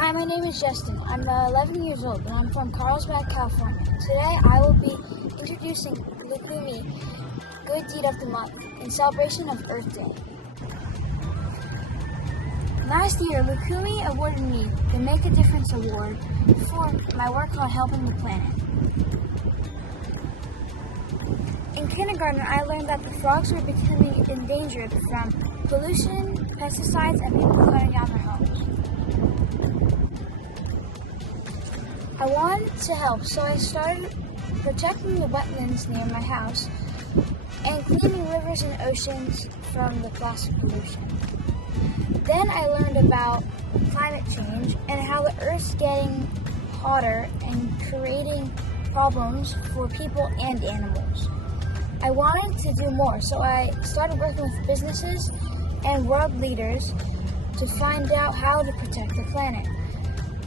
Hi, my name is Justin. I'm 11 years old and I'm from Carlsbad, California. Today I will be introducing Loukoumi, Good Deed of the Month, in celebration of Earth Day. Last year, Loukoumi awarded me the Make a Difference Award for my work on helping the planet. In kindergarten, I learned that the frogs were becoming endangered from pollution, pesticides, and people cutting down their homes. I wanted to help, so I started protecting the wetlands near my house and cleaning rivers and oceans from the plastic pollution. Then I learned about climate change and how the Earth's getting hotter and creating problems for people and animals. I wanted to do more, so I started working with businesses and world leaders to find out how to protect the planet.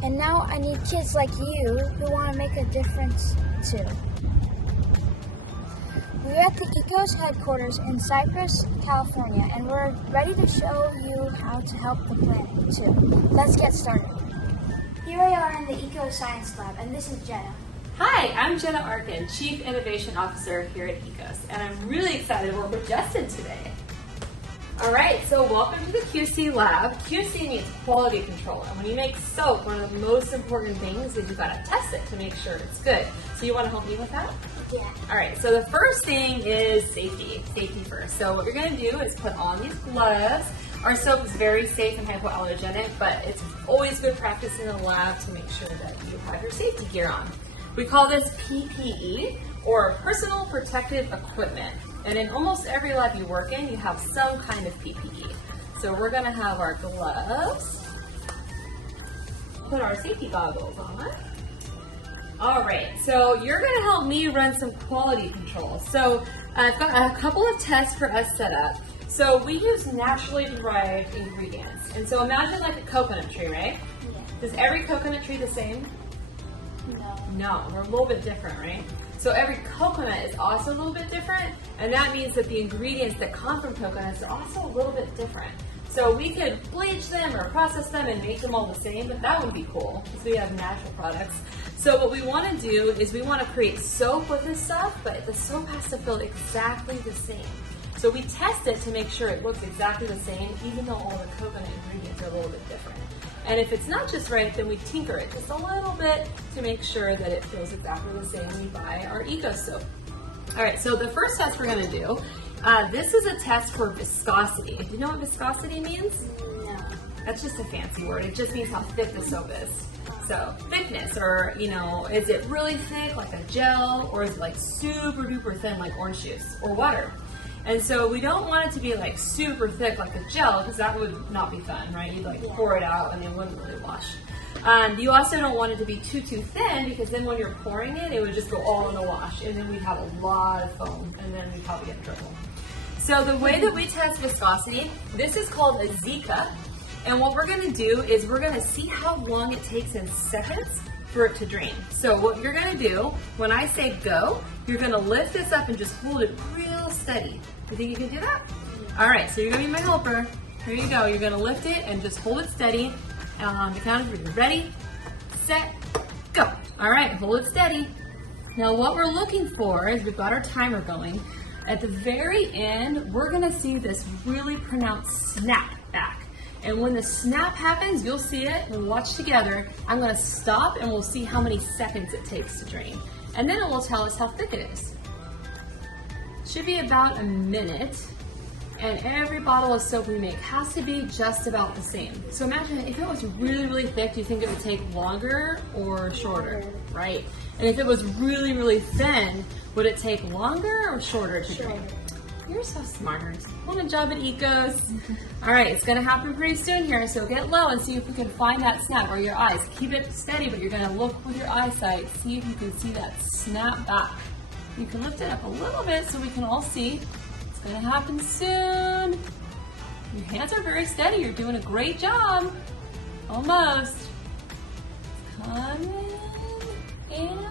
And now I need kids like you who want to make a difference too. We're at the ECOS headquarters in Cypress, California, and we're ready to show you how to help the planet too. Let's get started. Here we are in the Eco Science Lab, and this is Jenna. Hi, I'm Jenna Arkin, Chief Innovation Officer here at ECOS, and I'm really excited to work with Justin today. All right, so welcome to the QC lab. QC means quality control, and when you make soap, one of the most important things is you've got to test it to make sure it's good. So you want to help me with that? Yeah. All right, so the first thing is safety first. So what you're going to do is put on these gloves. Our soap is very safe and hypoallergenic, but it's always good practice in the lab to make sure that you have your safety gear on. We call this PPE, or Personal Protective Equipment. And in almost every lab you work in, you have some kind of PPE. So we're gonna have our gloves, put our safety goggles on. All right, so you're gonna help me run some quality control. So I've got a couple of tests for us set up. So we use naturally derived ingredients. And so imagine like a coconut tree, right? Yeah. Is every coconut tree the same? No, we're a little bit different, right? So every coconut is also a little bit different, and that means that the ingredients that come from coconuts are also a little bit different. So we could bleach them or process them and make them all the same, but that would be cool because we have natural products. So what we want to do is we want to create soap with this stuff, but the soap has to feel exactly the same. So we test it to make sure it looks exactly the same, even though all the coconut ingredients are a little bit different. And if it's not just right, then we tinker it just a little bit to make sure that it feels exactly the same when we buy our ECOS soap. All right, so the first test we're gonna do, this is a test for viscosity. Do you know what viscosity means? No. That's just a fancy word. It just means how thick the soap is. So thickness, or is it really thick like a gel, or is it like super duper thin like orange juice or water? And so we don't want it to be like super thick like a gel, because that would not be fun, right? You'd like pour it out and it wouldn't really wash. You also don't want it to be too thin, because then when you're pouring it, it would just go all in the wash, and then we'd have a lot of foam, and then we'd probably get in trouble. So the way that we test viscosity, this is called a Zika, and what we're gonna do is we're gonna see how long it takes in seconds for it to drain. So what you're gonna do, when I say go, you're gonna lift this up and just hold it real steady. You think you can do that? All right, so you're gonna be my helper. Here you go. You're gonna lift it and just hold it steady. On the count of three. Ready, set, go. All right, hold it steady. Now what we're looking for is we've got our timer going. At the very end, we're gonna see this really pronounced snap back. And when the snap happens, you'll see it. We'll watch together. I'm gonna stop and we'll see how many seconds it takes to drain. And then it will tell us how thick it is. Should be about a minute. And every bottle of soap we make has to be just about the same. So imagine if it was really, really thick, do you think it would take longer or shorter, right? And if it was really, really thin, would it take longer or shorter to drain? You're so smart. What a job at ECOS. All right, it's gonna happen pretty soon here, so get low and see if you can find that snap, or your eyes. Keep it steady, but you're gonna look with your eyesight, see if you can see that snap back. You can lift it up a little bit so we can all see. It's gonna happen soon. Your hands are very steady, you're doing a great job. Almost. Come in, and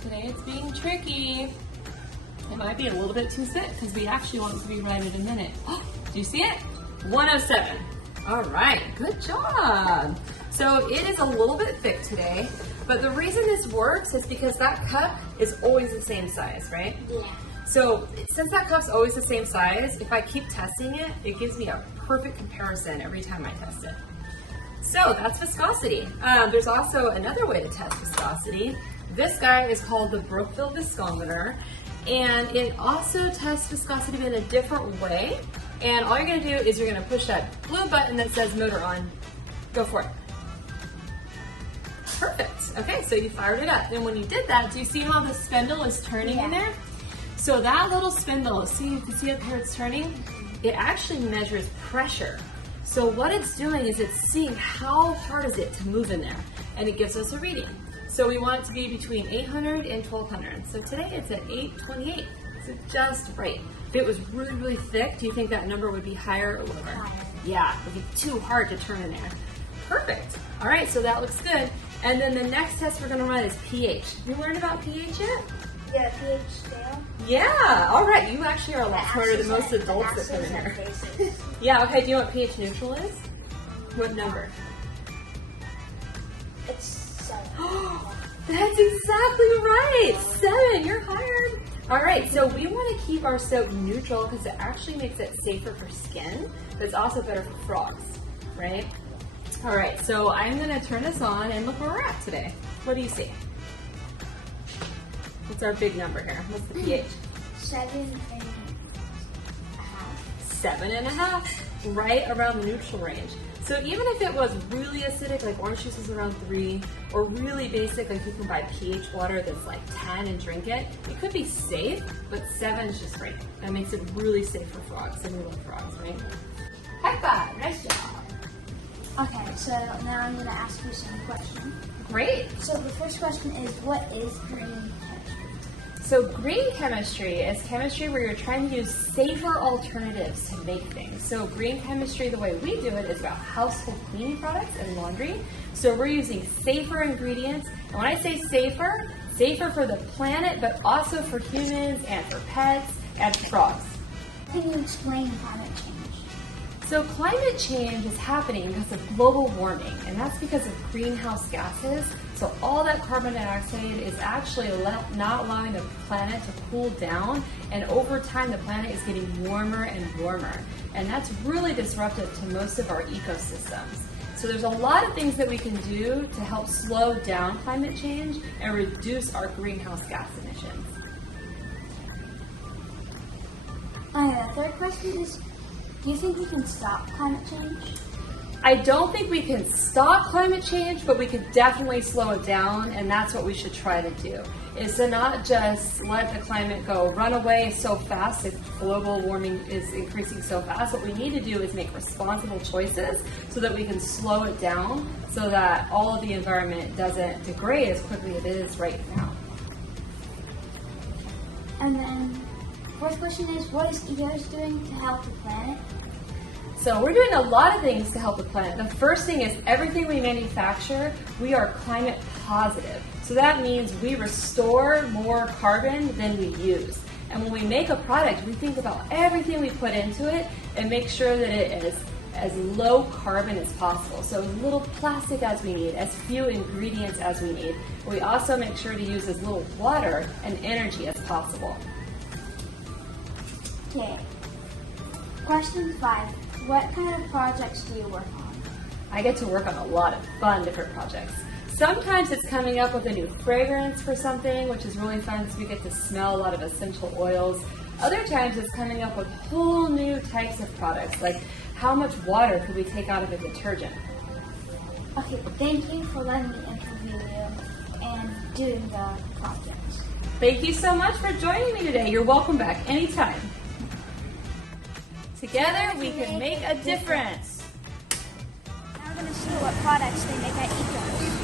today it's being tricky. It might be a little bit too thick because we actually want it to be right at a minute. Do you see it? 107. All right, good job. So it is a little bit thick today, but the reason this works is because that cup is always the same size, right? Yeah. So since that cup's always the same size, if I keep testing it, it gives me a perfect comparison every time I test it. So that's viscosity. There's also another way to test viscosity. This guy is called the Brookfield viscometer, and it also tests viscosity in a different way. And all you're gonna do is you're gonna push that blue button that says motor on. Go for it. Perfect. Okay, so you fired it up. And when you did that, do you see how the spindle is turning in there? So that little spindle, see, you can see up here it's turning? It actually measures pressure. So what it's doing is it's seeing how hard is it to move in there, and it gives us a reading. So we want it to be between 800 and 1200. So today it's at 828, so just right. If it was really, really thick, do you think that number would be higher or lower? Higher. Yeah, it would be too hard to turn in there. Perfect. All right, so that looks good. And then the next test we're gonna run is pH. You learned about pH yet? Yeah, pH scale. Yeah, all right. You actually are a lot smarter than most adults that come in here. Yeah, okay, do you know what pH neutral is? What number? It's 7. That's exactly right. 7, you're hired. All right, so we want to keep our soap neutral because it actually makes it safer for skin, but it's also better for frogs, right? All right, so I'm gonna turn this on and look where we're at today. What do you see? What's our big number here? What's the pH? 7.5. 7.5, right around the neutral range. So even if it was really acidic, like orange juice is around 3, or really basic, like you can buy pH water that's like 10 and drink it, it could be safe, but 7 is just great. That makes it really safe for frogs, and we love frogs, right? High five, nice job. Okay, so now I'm going to ask you some questions. Great. So the first question is, what is green chemistry? So green chemistry is chemistry where you're trying to use safer alternatives to make things. So green chemistry, the way we do it, is about household cleaning products and laundry. So we're using safer ingredients. And when I say safer, safer for the planet, but also for humans and for pets and frogs. Can you explain climate change? So climate change is happening because of global warming, and that's because of greenhouse gases. So all that carbon dioxide is actually not allowing the planet to cool down, and over time the planet is getting warmer and warmer. And that's really disruptive to most of our ecosystems. So there's a lot of things that we can do to help slow down climate change and reduce our greenhouse gas emissions. The third question is, do you think we can stop climate change? I don't think we can stop climate change, but we can definitely slow it down, and that's what we should try to do, is to not just let the climate go run away so fast if global warming is increasing so fast. What we need to do is make responsible choices so that we can slow it down so that all of the environment doesn't degrade as quickly as it is right now. And then, fourth question is, what is ECOS doing to help the planet? So we're doing a lot of things to help the planet. The first thing is everything we manufacture, we are climate positive. So that means we restore more carbon than we use. And when we make a product, we think about everything we put into it and make sure that it is as low carbon as possible. So as little plastic as we need, as few ingredients as we need. We also make sure to use as little water and energy as possible. Okay. Question 5. What kind of projects do you work on? I get to work on a lot of fun different projects. Sometimes it's coming up with a new fragrance for something, which is really fun because we get to smell a lot of essential oils. Other times it's coming up with whole new types of products, like how much water could we take out of a detergent? Okay, thank you for letting me interview you and doing the project. Thank you so much for joining me today. You're welcome back anytime. Together we can make a difference. Now we're going to see what products they make at ECOS.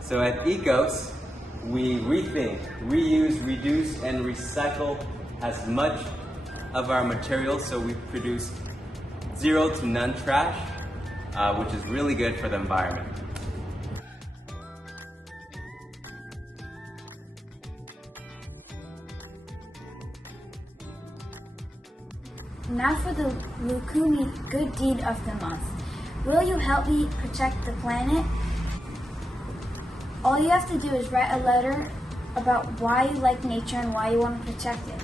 So at ECOS, we rethink, reuse, reduce, and recycle as much of our materials, so we produce 0 to none trash, which is really good for the environment. Now for the Loukoumi Good Deed of the Month. Will you help me protect the planet? All you have to do is write a letter about why you like nature and why you want to protect it.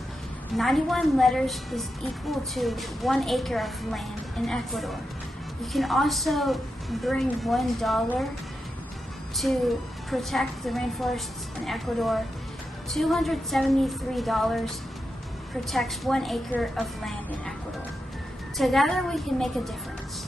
91 letters is equal to 1 acre of land in Ecuador. You can also bring $1 to protect the rainforests in Ecuador. $273 protects 1 acre of land in Ecuador. Together we can make a difference.